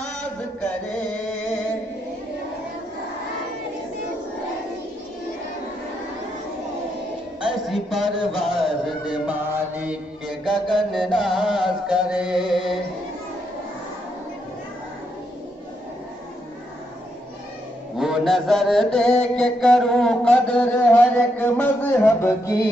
नाज करे। ऐसी परवाज़ दे मालिक के गगन नाज करे। वो नजर दे के करूं कदर हर एक मजहब की।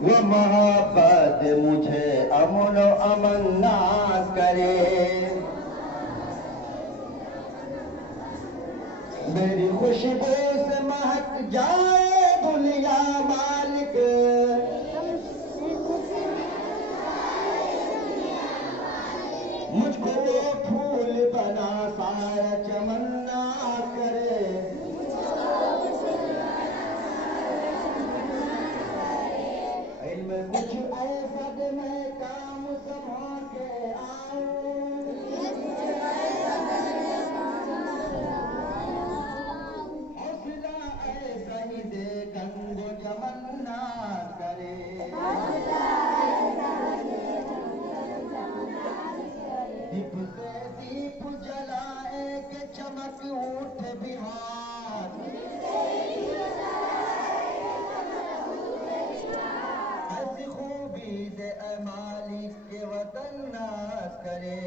वो मोहब्बत मुझे अमन व अमन नाज करे। मेरी खुशबू से महक जाए दुनिया मालिक। मुझको वो फूल बना सारा चमन नाज करे। इल्म कुछ ऐसा दे मैं काम संभाल के आऊं। हौसला ऐसा ही दे गंगो जमन नाज करे। दीप से दीप जलाए के चमक उठे बिहार। ऐसी खूबी दे ए मालिक के वतन नाज करे।